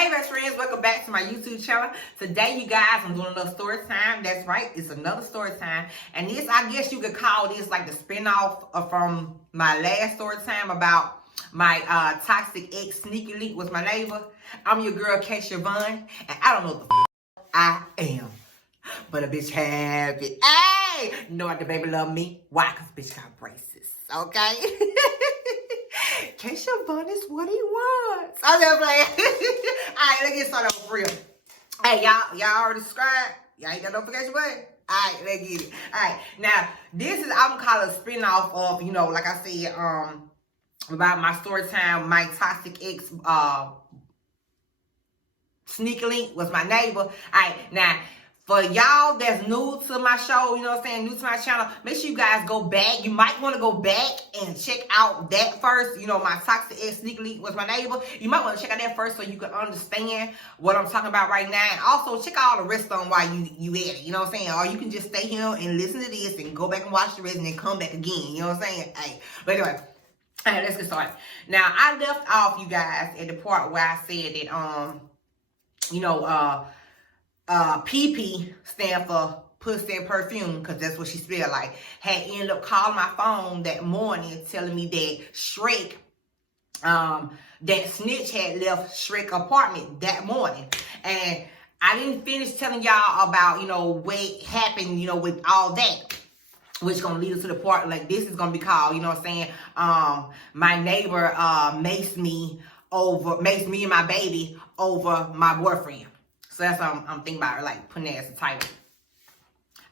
Hey best friends, welcome back to my YouTube channel. Today you guys, I'm doing another story time. That's right, it's another story time. And this, I guess you could call this like the spinoff from my last story time about my toxic ex sneaky link with my neighbor. I'm your girl, Siobhan, and I don't know what the I am. But a bitch happy. Hey! Know what the baby love me? Why? Because bitch got braces. Okay? Siobhan is what he wants. I'm just playing. Alright, let's get started for real. Hey, y'all already subscribed? Y'all ain't got notification button? Alright, let's get it. Alright, now, this is, I'm calling a spin-off of, you know, like I said, about my story time, my toxic ex, sneaky link was my neighbor. Alright, now, for y'all that's new to my show, you know what I'm saying, new to my channel, make sure you guys go back. You might want to go back and check out that first. You know, my toxic ex sneaky link was my neighbor. You might want to check out that first so you can understand what I'm talking about right now. And also, check out all the rest on while you at it, you know what I'm saying? Or you can just stay here and listen to this and go back and watch the rest and then come back again, you know what I'm saying? Hey, but anyway, hey, let's get started. Now, I left off, you guys, at the part where I said that, you know, PP stand for pussy and perfume, because that's what she spelled like. Had ended up calling my phone that morning telling me that Shrek, that Snitch had left Shrek apartment that morning. And I didn't finish telling y'all about, you know, what happened, you know, with all that, which gonna lead us to the part like this is gonna be called, you know what I'm saying, my neighbor maced me and my baby over my boyfriend. So that's what I'm thinking about, like putting that as a title.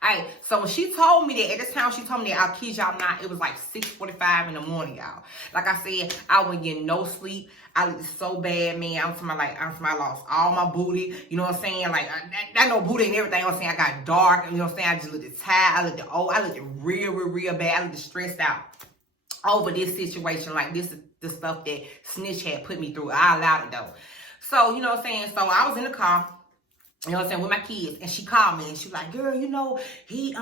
Alright, so when she told me that, at this time she told me that, I'll kid y'all not, it was like 6:45 in the morning, y'all. Like I said, I wasn't getting no sleep. I looked so bad, man. I'm talking about, I lost all my booty. You know what I'm saying? Like, I know booty and everything. You know what I'm saying? I got dark. You know what I'm saying? I just looked tired. I looked old. I looked real bad. I looked stressed out over this situation. Like, this is the stuff that Snitch had put me through. I allowed it, though. So, you know what I'm saying? So, I was in the car, you know what I'm saying, with my kids, and she called me, and she was like, girl, you know, he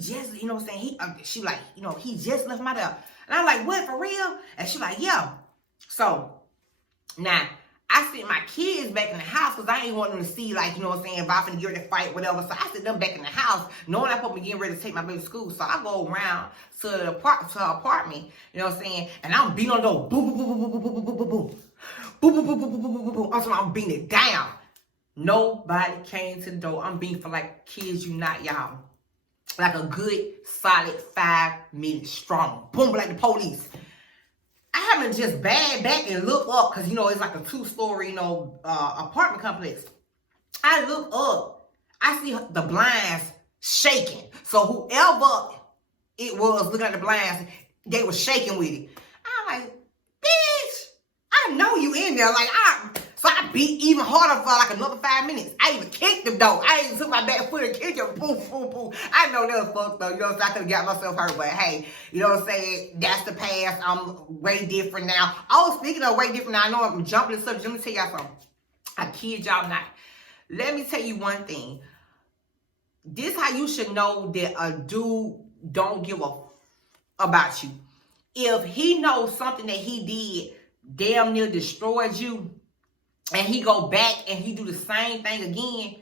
just, you know what I'm saying, she like, you know, he just left my door. And I'm like, what, for real? And she like, yeah. So, now, I sent my kids back in the house, because I ain't want them to see, like, you know what I'm saying, if I'm finna get ready to fight, whatever. So, I sent them back in the house, knowing I'm supposed to be getting ready to take my baby to school. So, I go around to her apartment, you know what I'm saying, and I'm beating on the door, boom, boom, boom, boom, boom, boom, boom, boom, boom, boom, boom, boom, boom, boom, boom, boom, boom. I'm beating it down. Nobody came to the door. I'm being for like, kids you not, y'all, like a good solid 5 minutes strong. Boom, like the police. I haven't just bag back and look up, because you know it's like a 2-story, you know, apartment complex. I look up, I see the blinds shaking. So whoever it was looking at the blinds, they were shaking with it. I'm like, bitch, I know you in there. Like, so I beat even harder for like another 5 minutes. I even kicked them though. I even took my back foot and kicked them. Boom, boom, boom. I know that was fucked though. You know what I'm saying? I could have got myself hurt, but hey, you know what I'm saying? That's the past. I'm way different now. Oh, speaking of way different now, I know I'm jumping the subject. Let me tell y'all something. I kid y'all not. Let me tell you one thing. This how you should know that a dude don't give a about you. If he knows something that he did damn near destroyed you, and he go back and he do the same thing again,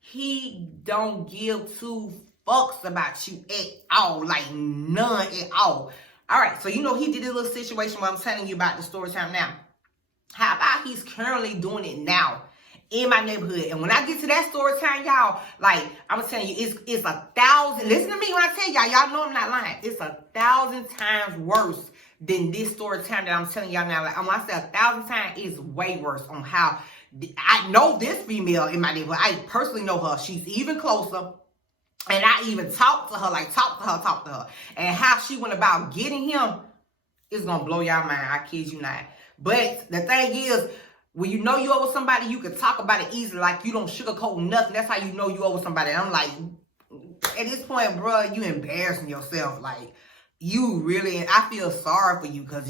he don't give 2 fucks about you at all. Like, none at all. All right, so you know he did this little situation where I'm telling you about the story time now. How about he's currently doing it now in my neighborhood? And when I get to that story time, y'all, like, I'm telling you, it's 1,000. Listen to me when I tell y'all know I'm not lying. It's 1,000 times worse than this story time that I'm telling y'all now. Like, when I say 1,000 times, it's way worse on how I know this female in my neighborhood. I personally know her. She's even closer. And I even talked to her, like talk to her. And how she went about getting him is going to blow y'all mind. I kid you not. But the thing is, when you know you over somebody, you can talk about it easily. Like, you don't sugarcoat nothing. That's how you know you over somebody. And I'm like, at this point, bro, you embarrassing yourself. Like, you really, I feel sorry for you, because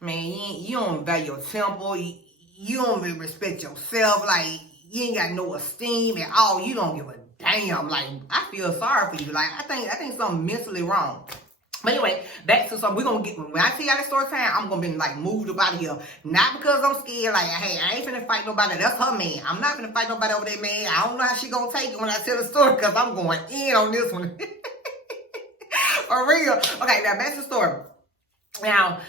man, you don't value your temple. You don't really respect yourself. Like, you ain't got no esteem at all. You don't give a damn. Like, I feel sorry for you. Like, I think something mentally wrong. But anyway, back to, so we're gonna get, when I see y'all at story time, I'm gonna be like moved up out of here. Not because I'm scared, like, hey, I ain't finna fight nobody. That's her man. I'm not finna fight nobody over there, man. I don't know how she gonna take it when I tell the story, because I'm going in on this one. For real. Okay, now back to the story. Now,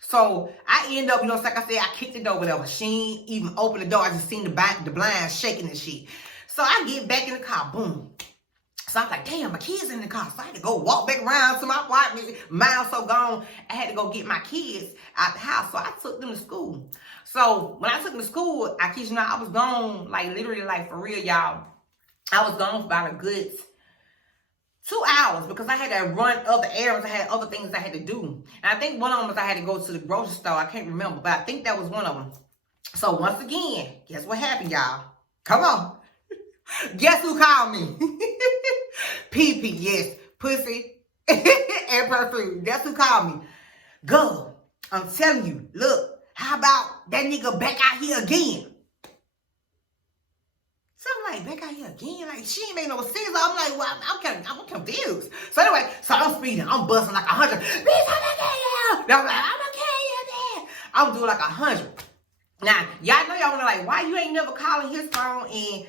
so I end up, like I said, I kicked the door, whatever. She ain't even opened the door. I just seen the blinds shaking and shit. So I get back in the car, boom. So I was like, damn, my kids in the car. So I had to go walk back around to my apartment. Mile so gone, I had to go get my kids out the house. So I took them to school. So when I took them to school, I kid you not, I was gone, like literally, like for real, y'all. I was gone for about a good 2 hours because I had to run other errands. I had other things I had to do. And I think one of them was I had to go to the grocery store. I can't remember, but I think that was one of them. So once again, guess what happened, y'all? Come on. Guess who called me? PP, yes. Pussy and perfume. That's who called me. Girl, I'm telling you, look, how about that nigga back out here again? So I'm like, back out here again? Like, she ain't made no sense. I'm like, well, I'm confused. So anyway, so I'm speeding. I'm busting like 100. Bitch, I'm okay, yeah. I'm like, I'm okay, yeah. I'm doing like 100. Now, y'all know y'all wanna like, why you ain't never calling his phone and,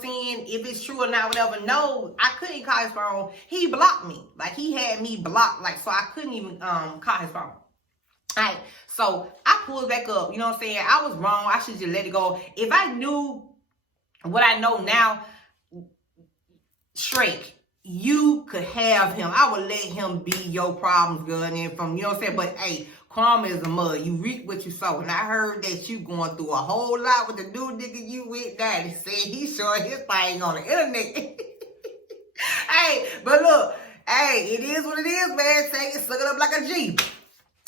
saying if it's true or not, whatever. No, I couldn't call his phone. He blocked me. Like, he had me blocked, like, so I couldn't even call his phone. All right, so I pulled back up, you know what I'm saying? I was wrong. I should just let it go. If I knew what I know now, Shrek, you could have him. I would let him be your problems, girl. And then from, you know what I'm saying? But, hey, karma is a mud. You reap what you sow. And I heard that you going through a whole lot with the new nigga you with. Daddy said he showing his thing on the internet. Hey, but look, hey, it is what it is, man. Say it, suck it up like a G.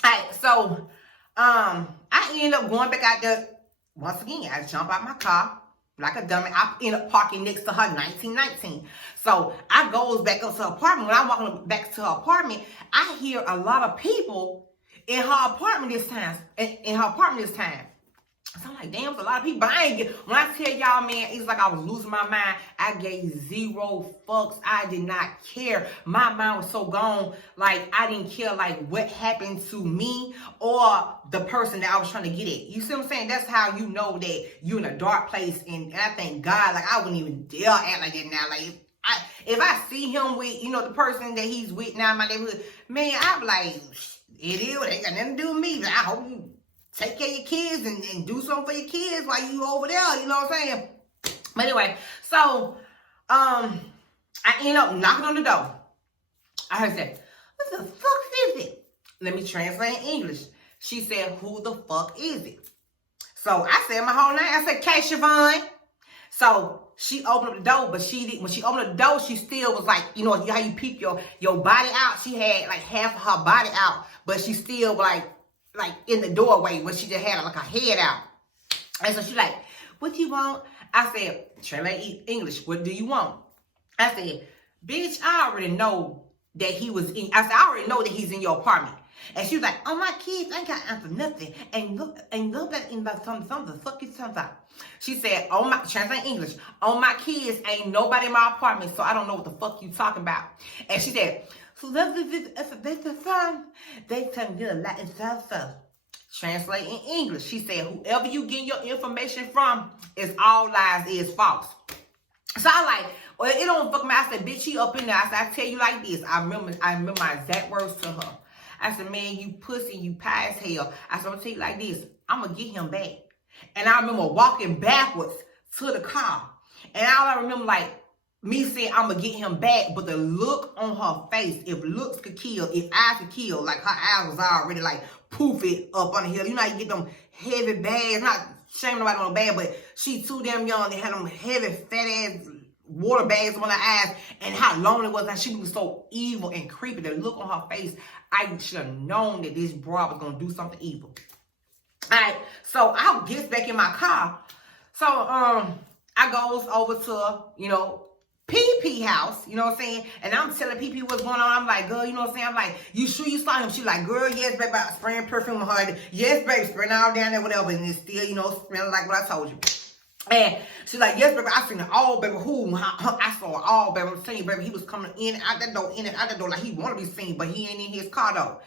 Hey, so, I end up going back out there. Once again, I jump out my car like a dummy. I end up parking next to her 1919. So I goes back up to her apartment. When I'm walking back to her apartment, I hear a lot of people in her apartment this time. So I'm like, damn, it's a lot of people. But when I tell y'all, man, it's like I was losing my mind. I gave zero fucks. I did not care. My mind was so gone. Like, I didn't care, like, what happened to me or the person that I was trying to get at. You see what I'm saying? That's how you know that you're in a dark place. And I thank God, like, I wouldn't even dare act like that now. Like, if I see him with, the person that he's with now in my neighborhood, man, I'm like, it is. It ain't got nothing to do with me. But I hope you take care of your kids and do something for your kids while you over there, you know what I'm saying? But anyway, so I end up knocking on the door. I heard say, what the fuck is it? Let me translate in English. She said, who the fuck is it? So I said my whole name. I said, K. Siobhan. So she opened up the door, but when she opened up the door, she still was like, you know how you peep your body out? She had like half of her body out, but she still like in the doorway when she just had like her head out. And so she like, what you want? I said, translate English, what do you want? I said, bitch, I already know that he was in, I said, I already know that he's in your apartment. And she was like, oh, my kids, I ain't got to answer nothing. And look back in about something, the fuck you talking about? She said, oh my, translate English, on my kids, ain't nobody in my apartment, so I don't know what the fuck you talking about. And she said, so that's the son. They tell me a lot in South. Translate in English. She said, whoever you getting your information from is all lies, is false. So I like, well, it don't fuck me. I said, bitch, he up in there. I said, I tell you like this. I remember my exact words to her. I said, man, you pussy, you pie as hell. I said, I'm gonna tell you like this. I'm gonna get him back. And I remember walking backwards to the car. And all I remember, like, me saying I'm gonna get him back, but the look on her face, if looks could kill, if eyes could kill, like her eyes was already like poofy up on the hill. You know how you get them heavy bags, not shaming nobody on the bag, but she too damn young. They had them heavy fat ass water bags on her eyes, and how long it was, and she was so evil and creepy. The look on her face, I should have known that this broad was gonna do something evil. Alright, so I get back in my car. So I goes over to, PP house, you know what I'm saying? And I'm telling PP what's going on. I'm like, girl, you know what I'm saying? I'm like, you sure you saw him? She like, girl, yes, baby, I spraying perfume on her. Yes, baby, spraying all down there, whatever. And it's still, smelling like what I told you. And she's like, yes, baby, I seen it all, baby. Who? I saw it all, baby. I'm telling you, baby, he was coming in and out that door, in and out that door, like he want to be seen, but he ain't in his car, though.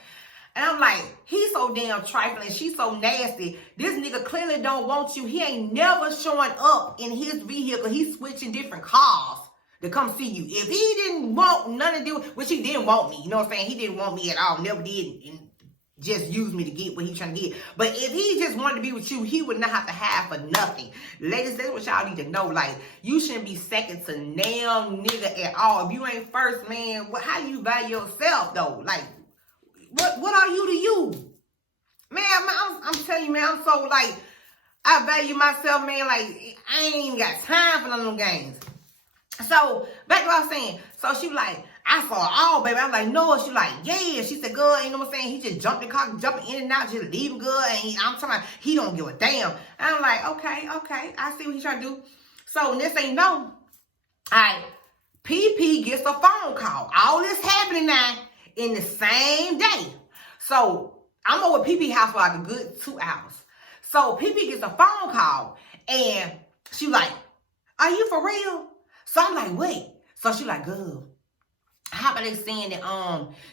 And I'm like, he's so damn trifling. She's so nasty. This nigga clearly don't want you. He ain't never showing up in his vehicle. He's switching different cars to come see you. If he didn't want nothing to do, which he didn't want me, you know what I'm saying? He didn't want me at all. Never did. And just use me to get what he's trying to get. But if he just wanted to be with you, he would not have to have for nothing. Ladies, that's what y'all need to know. Like, you shouldn't be second to damn nigga at all. If you ain't first, man, how you value yourself, though? Like, what are you to you? Man, I'm telling you, man, I'm so, like, I value myself, man. Like, I ain't even got time for none of them games. So, back to what I was saying. So, she was like, I saw it all, baby. I was like, no. She was like, yeah. She said, girl, you know what I'm saying? He just jumped in the car, jumping in and out, just leaving good. And I'm talking about, he don't give a damn. And I'm like, okay. I see what he's trying to do. So, this ain't no. All right. PP gets a phone call. All this happening now in the same day. So, I'm over at PP house for like a good 2 hours. So, PP gets a phone call. And she like, are you for real? So, I'm like, wait. So, she like, girl, how about they saying that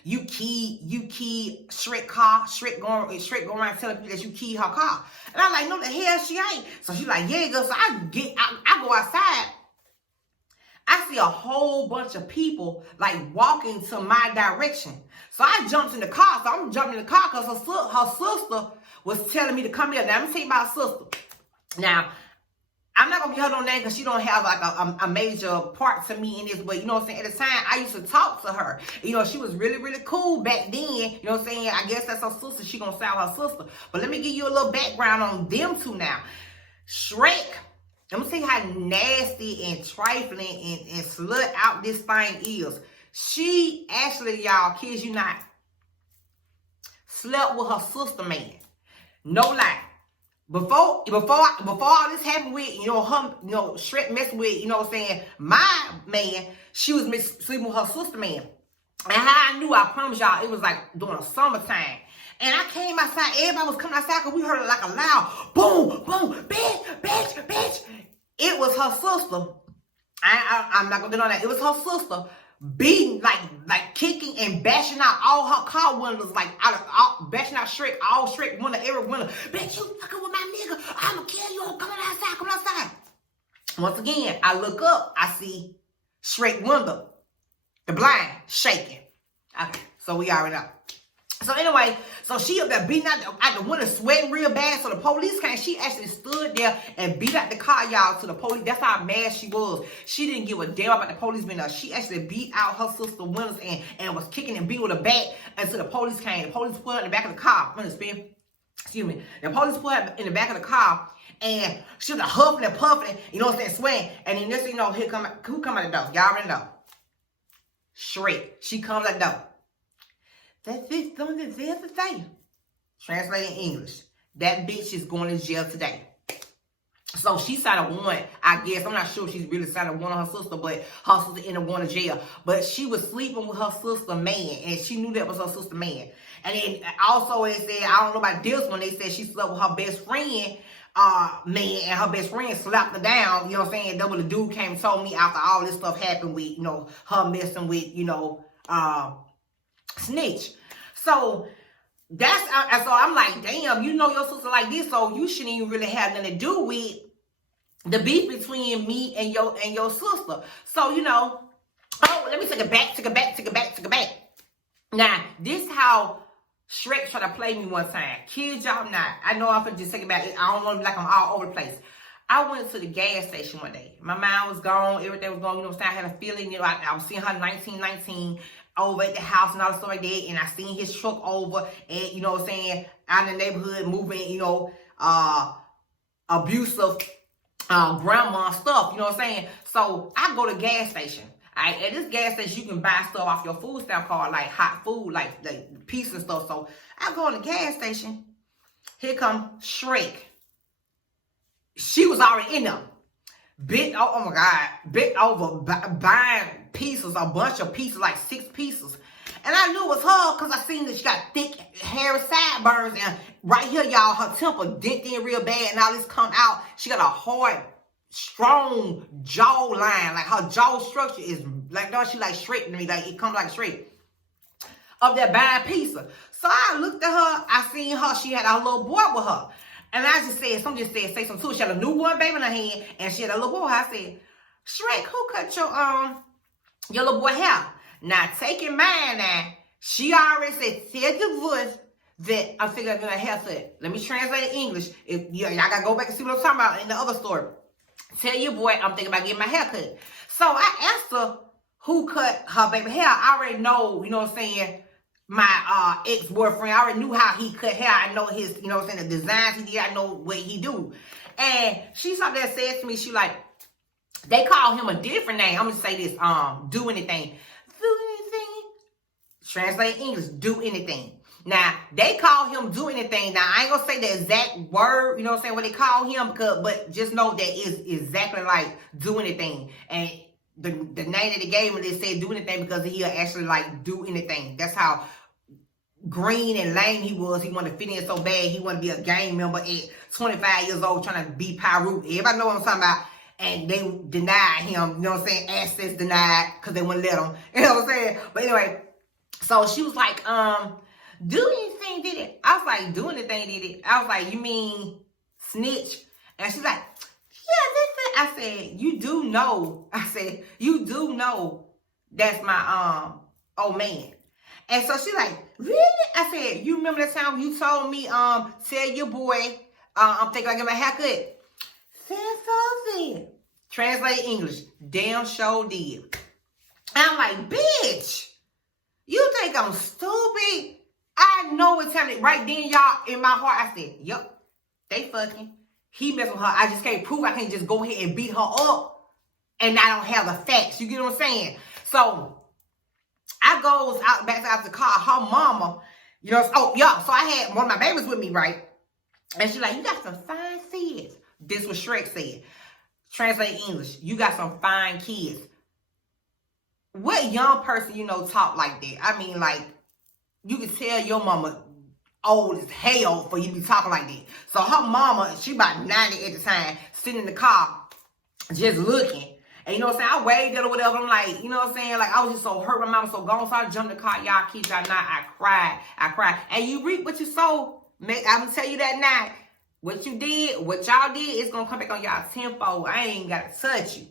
you key Shrek car, Shrek going around telling people that you key her car. And I'm like, no, the hell she ain't. So she's like, yeah, girl. So I go outside. I see a whole bunch of people like walking to my direction. So I jumped in the car. So I'm jumping in the car because her sister was telling me to come here. Now, let me tell you about her sister. Now, I'm not going to give her no name because she don't have like a major part to me in this. But you know what I'm saying? At the time, I used to talk to her. You know, she was really, really cool back then. You know what I'm saying? I guess that's her sister. She going to sound her sister. But let me give you a little background on them two now. Shrek, let me tell you how nasty and trifling and slut out this thing is. She actually, y'all, kids you not, slept with her sister man. No lie. Before all this happened with, Shrek messing with, you know what I'm saying, my man, she was sleeping with her sister man. And how I knew, I promise y'all, it was like during the summertime. And I came outside, everybody was coming outside because we heard like a loud boom, boom, bitch. It was her sister. I'm not going to get on that. It was her sister beating, like kicking and bashing out all her car windows, like bashing out Shrek, all Shrek window, every window. Bitch, you fucking with my nigga. I'ma kill you. Come outside. Once again, I look up, I see Shrek window, the blind shaking. Okay, so we already know. So anyway, so she up there beating out the window, sweating real bad. So the police came. She actually stood there and beat out the car, y'all, to the police. That's how mad she was. She didn't give a damn about the police being there. She actually beat out her sister's windows and was kicking and beating with her back until the police came. The police put her in the back of the car. Excuse me. The police put her in the back of the car. And she was huffing and puffing, you know what I'm saying, sweating. And then next thing you know, who come out the door? Y'all already know. Shrek. She comes out the door. That's it. Something there to say. Translating English. That bitch is going to jail today. So she signed a warrant, I guess. I'm not sure if she's really signed a warrant on her sister, but her sister ended up going to jail. But she was sleeping with her sister man, and she knew that was her sister man. And then also it said, I don't know about this one, they said she slept with her best friend man, and her best friend slapped her down, you know what I'm saying? That when the dude came and told me after all this stuff happened with, her messing with, snitch. So so I'm like, damn, you know your sister like this, so you shouldn't even really have nothing to do with the beef between me and your sister. So, let me take it back. Now, this how Shrek tried to play me one time. Kids, y'all not. I know I'm gonna just take it back. I don't want to be like I'm all over the place. I went to the gas station one day. My mind was gone. Everything was gone. You know what I'm saying? I had a feeling, I was seeing her 1919 over at the house and all the stuff like that. And I seen his truck over and, you know what I'm saying, out in the neighborhood moving, abusive grandma stuff. You know what I'm saying? So I go to the gas station. At this gas station, you can buy stuff off your food stamp card, like hot food, like pieces and stuff. So I go in the gas station. Here come Shrek. She was already in them. Bent over buying pieces, a bunch of pieces, like 6 pieces. And I knew it was her because I seen that she got thick, hairy sideburns. And right here, y'all, her temple dented in real bad. And all this come out. She got a hard strong jawline. Like her jaw structure is like, no, she like straight to me. Like it comes like straight. Of that bad pizza. So I looked at her. I seen her. She had a little boy with her. And I just said, someone just said, say something too. She had a newborn baby in her hand. And she had a little boy. I said, Shrek, who cut your little boy hair? Now, take in mind now, she already said, tell the voice that I'm thinking of doing a haircut. Let me translate in English. Y'all got to go back and see what I'm talking about in the other story. Tell your boy I'm thinking about getting my hair cut. So I asked her who cut her baby hair. I already know, you know what I'm saying, my ex-boyfriend. I already knew how he cut hair. I know his, you know what I'm saying, the designs he did. I know what he do. And she something that says to me, she like, they call him a different name. I'm going to say this, do anything. Do anything. Translate English, do anything. Now, they call him do anything. Now, I ain't going to say the exact word, you know what I'm saying, what they call him, but just know that it's exactly like do anything. And the name that they gave him, they said do anything because he'll actually like do anything. That's how green and lame he was. He wanted to fit in so bad. He wanted to be a gang member at 25 years old trying to be Pyro. Everybody know what I'm talking about. And they denied him, you know what I'm saying, access denied because they wouldn't let him. You know what I'm saying? But anyway, so she was like, do anything did it? I was like, do anything did it? I was like, you mean snitch? And she's like, yeah, that's it. I said, you do know. I said, you do know that's my old man. And so she's like, really? I said, you remember the time you told me, tell your boy, I'm thinking I get my haircut? Said. Translate English. Damn sure did. And I'm like, bitch, you think I'm stupid? I know what's happening. Right then, y'all, in my heart, I said, yup, they fucking. He messed with her. I just can't prove. I can't just go ahead and beat her up. And I don't have the facts. You get what I'm saying? So, I goes back out the car. Her mama, you know, so I had one of my babies with me, right? And she's like, you got some fine kids. This was Shrek said. Translate English. You got some fine kids. What young person, you know, talk like that? I mean, like, you can tell your mama old as hell for you to be talking like that. So her mama, she about 90 at the time, sitting in the car, just looking. And you know what I'm saying? I waved at her or whatever. I'm like, you know what I'm saying? Like, I was just so hurt. My mom was so gone. So I jumped in the car. Y'all kids, y'all not. I cried. And you reap what you sow. I'm going to tell you that now. What you did, what y'all did, it's going to come back on y'all tenfold. I ain't got to touch you.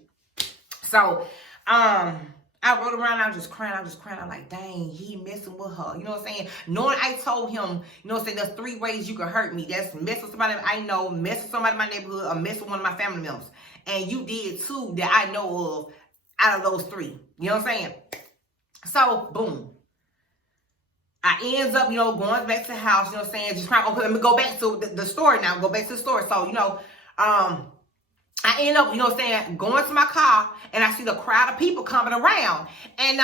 So, I rode around, I was just crying. I'm like, dang, he messing with her. You know what I'm saying? Knowing I told him, you know what I'm saying, there's 3 ways you can hurt me. That's mess with somebody I know, mess with somebody in my neighborhood, or mess with one of my family members. And you did 2 that I know of out of those 3. You know what I'm saying? So, boom. I ends up, you know, going back to the house, you know what I'm saying? Just trying, okay, let me go back to the story now. Go back to the story. So, you know, I end up, you know what I'm saying, going to my car, and I see the crowd of people coming around. And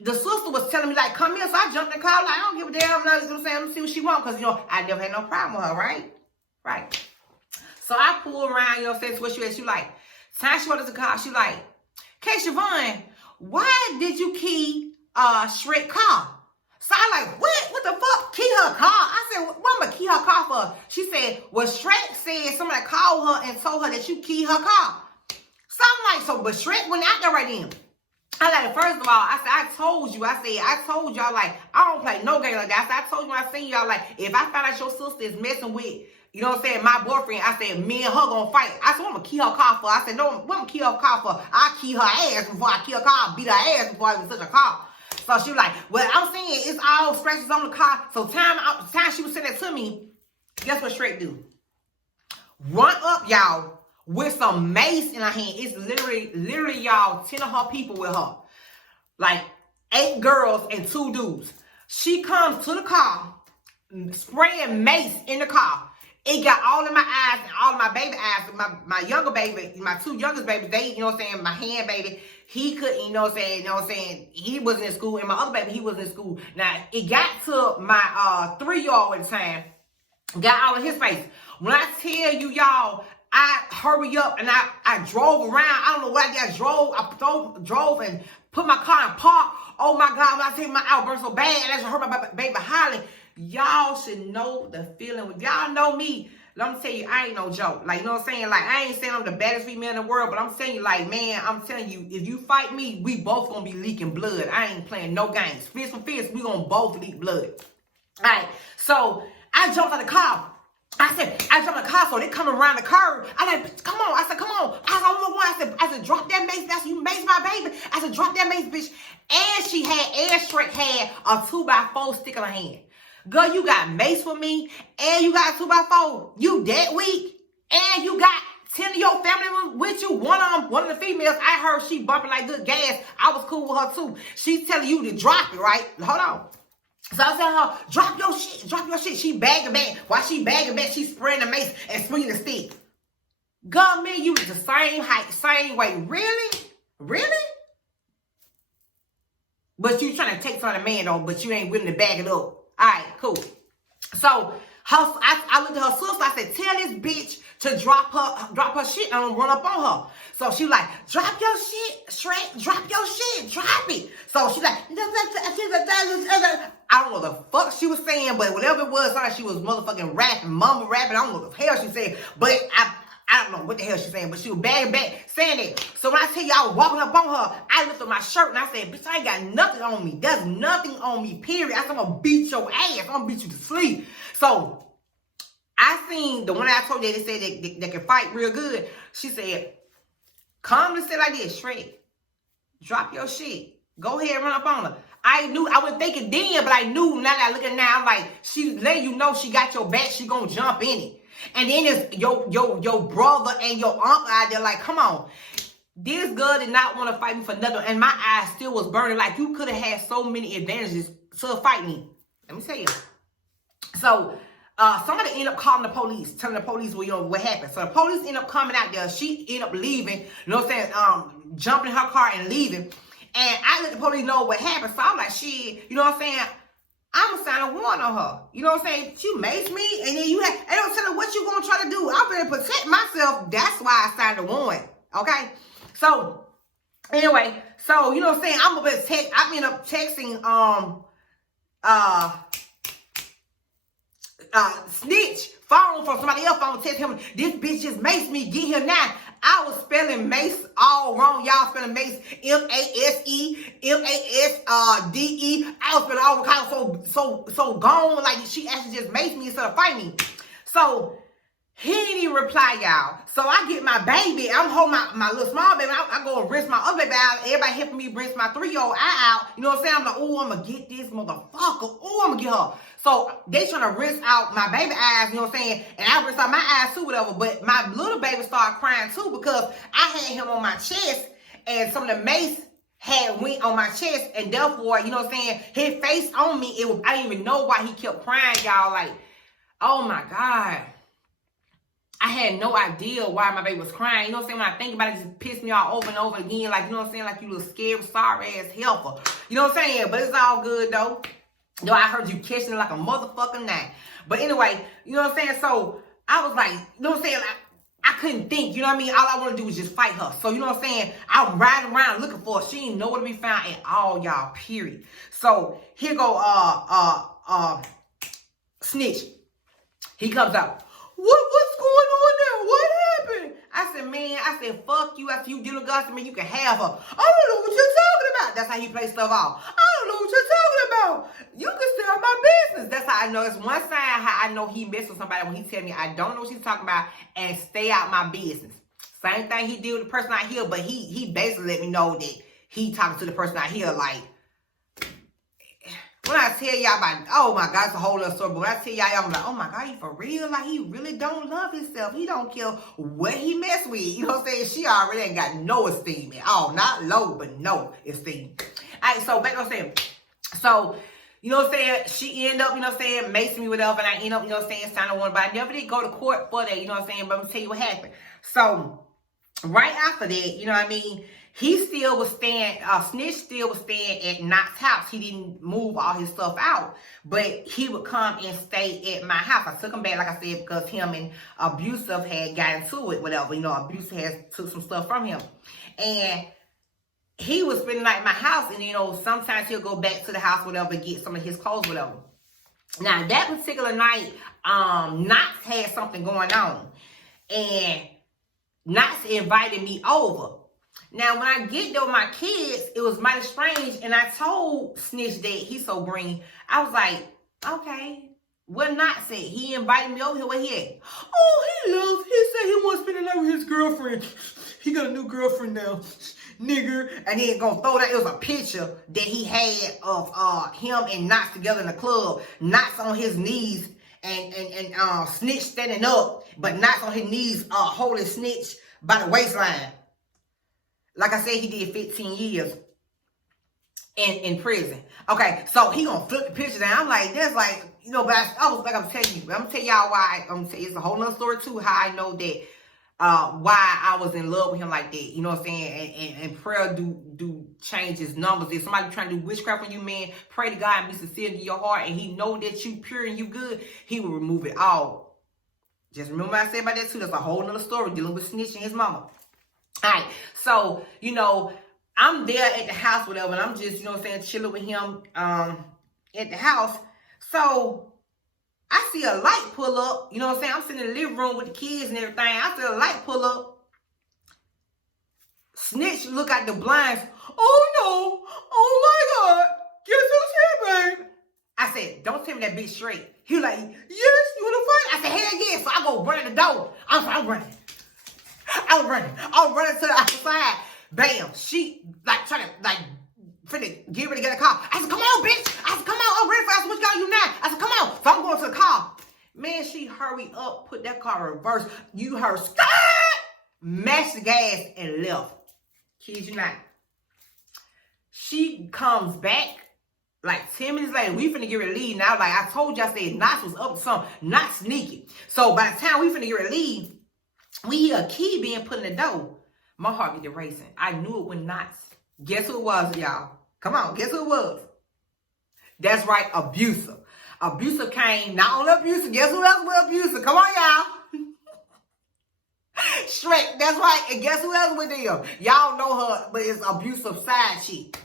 the sister was telling me, like, come here. So I jumped in the car, like, I don't give a damn. You know what I'm saying? Let me see what she wants. Because, you know, I never had no problem with her, right? Right. So I pull around, you know what I'm saying, to where she at. She like, time she went to the car, she like, Kay Siobhan, why did you key Shrek car? So I like, what the fuck? Key her car? I said, what am I key her car for? She said, well, Shrek said somebody called her and told her that you key her car. So I'm like, but Shrek went out there right then. I like, first of all, I said, I told y'all, like, I don't play no game like that. I said, I told you when I seen y'all, like, if I found out your sister is messing with, you know what I'm saying, my boyfriend, I said, me and her gonna fight. I said, what I'm gonna key her car for? I said, no, what I'm gonna key her car for? I key her ass before I key her car, beat her ass before I even touch her car. So she was like, well, I'm saying it's all scratches on the car. So time she was saying that to me, guess what Shrek do? Run up, y'all, with some mace in her hand. It's literally, y'all, 10 of her people with her. Like 8 girls and 2 dudes. She comes to the car, spraying mace in the car. It got all in my eyes and all of my baby eyes. My younger baby, my 2 youngest babies, they, you know what I'm saying, my hand baby, he couldn't, you know what I'm saying, he wasn't in school. And my other baby, he wasn't in school. Now, it got to my 3-year-old at the time, got all in his face. When I tell you, y'all, I hurry up and I drove around. I don't know what I did. I drove and put my car in park. Oh my God, when I take my outburst so bad and I just heard my baby hollering. Y'all should know the feeling. Y'all know me. let me tell you, I ain't no joke. Like, you know what I'm saying? Like, I ain't saying I'm the baddest female in the world, but I'm telling you, like, man, I'm telling you, if you fight me, we both gonna be leaking blood. I ain't playing no games. Fist for fist, we gonna both leak blood. All right, so I jumped out the car. I jumped in the car, so they coming around the curve. I like, bitch, come on. I said, come on. I said, drop that mace. That's you mace my baby. I said, drop that mace, bitch. And she had, Shrek had a 2x4 stick in her hand. Girl, you got mace for me, and you got a 2x4. You that weak, and you got 10 of your family with you. One of the females, I heard she bumping like good gas. I was cool with her too. She's telling you to drop it, right? Hold on. So I was telling her, drop your shit. She bagging back. While she bagging back, she spraying the mace and swinging the stick. God, man, you was the same height, same weight. Really? Really? But you trying to take some of the man though, but you ain't willing to bag it up. All right, cool. So I looked at her sister. I said, tell this bitch to drop her shit and run up on her. So she like, drop your shit, Shrek, drop your shit, drop it. So she like, I don't know what the fuck she was saying, but whatever it was, she was motherfucking rapping, mumble rapping. I don't know what the hell she said, but I don't know what the hell she's saying, but she was bagging back saying it. So when I tell you I was walking up on her, I lifted my shirt and I said, bitch, I ain't got nothing on me. There's nothing on me, period. I said, I'm gonna beat your ass. I'm gonna beat you to sleep. So I seen the one I told you, they said they can fight real good. She said, calmly said like this, Shrek, drop your shit. Go ahead and run up on her. I wasn't thinking then, but I knew now that I look at it now, like, she letting you know she got your back, she gonna jump in it. And then there's your brother and your uncle out there like, come on. This girl did not want to fight me for nothing. And my eyes still was burning. Like, you could have had so many advantages to fight me. Let me tell you. So, somebody ended up calling the police, telling the police what happened. So the police ended up coming out there. She ended up leaving, you know what I'm saying, jumping in her car and leaving. And I let the police know what happened. So I'm like, shit, you know what I'm saying? I'm going to sign a warrant on her. You know what I'm saying? She maced me, and then I don't tell her what you going to try to do. I'm going to protect myself. That's why I signed the warrant. Okay? So, anyway, so, you know what I'm saying? I ended up texting, snitch phone from somebody else's phone, text him, this bitch just maced me, get here now. I was spelling mace all wrong. Y'all spelling mace M-A-S-E, M-A-S-D-E. I was spelling all kind of so gone, like she actually just maced me instead of fighting me. So he didn't even reply, y'all. So I get my baby. I'm holding my little small baby. I go and rinse my other baby out. Everybody helping me rinse my 3-year-old eye out. You know what I'm saying? I'm like, oh, I'm going to get this motherfucker. Oh, I'm going to get her. So they trying to rinse out my baby eyes, you know what I'm saying? And I rinse out my eyes too, whatever. But my little baby started crying too because I had him on my chest and some of the mace had went on my chest. And therefore, you know what I'm saying? His face on me, I didn't even know why he kept crying, y'all. Like, oh my God. I had no idea why my baby was crying. You know what I'm saying? When I think about it, it just pissed me off over and over again. Like, you know what I'm saying? Like you little scared, sorry ass helper. You know what I'm saying? But it's all good though. Though I heard you catching it like a motherfucking gnat. But anyway, you know what I'm saying? So I was like, you know what I'm saying? Like, I couldn't think, you know what I mean? All I want to do was just fight her. So, you know what I'm saying? I'm riding around looking for her. She ain't nowhere to be found at all, y'all, period. So here go, snitch. He comes out. What's going on there? What happened? I said, fuck you. After you deal with God to me, you can have her. I don't know what you're talking about. That's how he plays stuff off. I don't know what you're talking about. You can sell my business. That's how I know. It's one sign how I know he messed with somebody when he tell me I don't know what she's talking about and stay out my business. Same thing he did with the person out here, but he basically let me know that he talking to the person out here like, when I tell y'all about, oh my God, it's a whole other story. But when I tell y'all, I'm like, oh my God, he for real? Like, he really don't love himself. He don't care what he mess with. You know what I'm saying? She already ain't got no esteem at all. Not low, but no esteem. All right, so back to what I'm saying. So, you know what I'm saying? She ended up, you know what I'm saying, macing me, whatever. And I end up, you know what I'm saying, signing one. But I never did go to court for that, you know what I'm saying? But I'm going to tell you what happened. So, right after that, you know what I mean? He still was staying, Snitch still was staying at Knott's house. He didn't move all his stuff out, but he would come and stay at my house. I took him back, like I said, because him and Abusive had got into it, whatever. You know, Abusive has took some stuff from him. And he was spending the night at my house, and, you know, sometimes he'll go back to the house, whatever, get some of his clothes, whatever. Now, that particular night, Knox had something going on. And Knox invited me over. Now, when I get there with my kids, it was mighty strange. And I told Snitch that he's so green. I was like, okay. What Knox said? He invited me over here. What he had? Oh, he loves. He said he wants to spend the night with his girlfriend. He got a new girlfriend now. Nigger. And then gonna throw that. It was a picture that he had of him and Knox together in the club. Knox on his knees and Snitch standing up, but Knox on his knees holding Snitch by the waistline. Like I said, he did 15 years in prison. Okay, so he gonna flip the picture down. I'm like, that's like, you know, but I was like, I'm telling you, I'm gonna tell y'all why. I'm gonna tell you, it's a whole nother story too, how I know that why I was in love with him like that. You know what I'm saying? And prayer do change his numbers. If somebody trying to do witchcraft on you, man, pray to God and be sincere in your heart, and he know that you pure and you good, he will remove it all. Just remember what I said about that too. That's a whole nother story dealing with Snitch and his mama. All right, so, you know, I'm there at the house, whatever, and I'm just, you know what I'm saying, chilling with him at the house. So I see a light pull up, you know what I'm saying? I'm sitting in the living room with the kids and everything. I see a light pull up. Snitch look at the blinds. Oh no, oh my God, guess who's here, babe? I said, don't tell me that bitch straight. He was like, yes, you wanna fight? I said, hell yeah. So I go run at the door. I'm running. I'm running to the outside. Bam. She like trying to like finna get ready to get a car. I said, come on, bitch. I said, come on, I'm ready for us. What you gotta do now? I said, come on. So I'm going to the car. Man, she hurried up, put that car in reverse. You heard skirt, mashed the gas and left. Kid you not. She comes back like 10 minutes later. We finna get ready to leave now. Like I told you, I said Knox was up to something, not sneaky. So by the time we finna get ready to leave, we hear a key being put in the door. My heart get to racing. I knew it when Knox. Guess who it was, y'all? Come on, guess who it was? That's right, Abuser. Abuser came, not only Abuser, guess who else was Abuser? Come on, y'all. Shrek, that's right, and guess who else with them? Y'all know her, but it's Abusive side chick.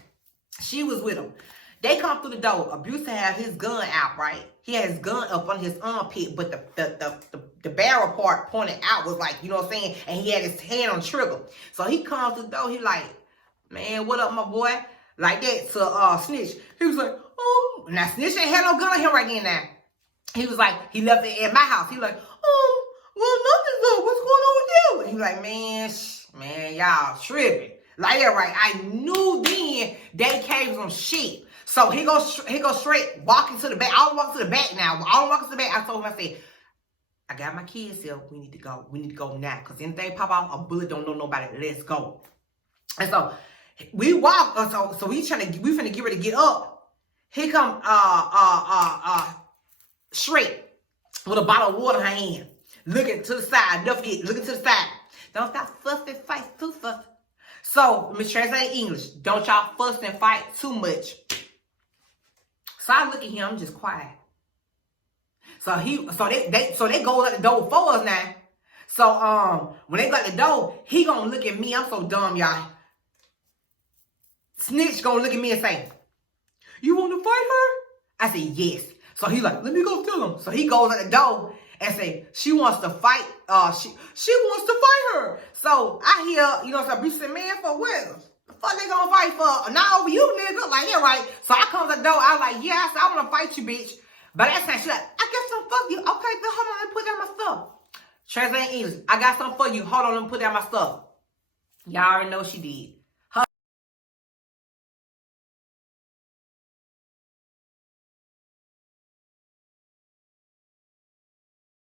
She was with him. They come through the door. Abuser had his gun out, right? He had his gun up on his armpit, but the barrel part pointed out was like, you know what I'm saying? And he had his hand on the trigger. So he comes to the door. He like, man, what up, my boy? Like that to Snitch. He was like, oh. Now, Snitch ain't had no gun on him right then now. He was like, he left it at my house. He was like, well, nothing though. What's going on with you? And he was like, man, y'all tripping. Like that, right? I knew then they came some shit. So he goes straight walking to the back. I don't walk to the back now. I don't walk to the back. I told him, I said, I got my kids here. We need to go. We need to go now. Because anything pop off, a bullet don't know nobody. Let's go. And so we walk. So we finna get ready to get up. Here come Shrek with a bottle of water in her hand. Looking to the side. Don't forget, looking to the side. Don't stop fussing, fight too fussing. So, let me translate English. Don't y'all fuss and fight too much. So I look at him, I'm just quiet. So they go at the door for us now. So when they got the door, he gonna look at me. I'm so dumb, y'all. Snitch gonna look at me and say, you wanna fight her? I said, yes. So he like, let me go tell him. So he goes at the door and say, she wants to fight, she wants to fight her. So I hear, you know, so Bruce said, man, for what? The fuck they gonna fight for? Not over you, nigga. Like, yeah, right. So I come to the door, I was like, yeah, I said, I wanna fight you, bitch. But that time she like, I got something for you. Okay, then hold on, let me put down my stuff. Translate English. I got something for you. Hold on, let me put down my stuff. Y'all already know she did.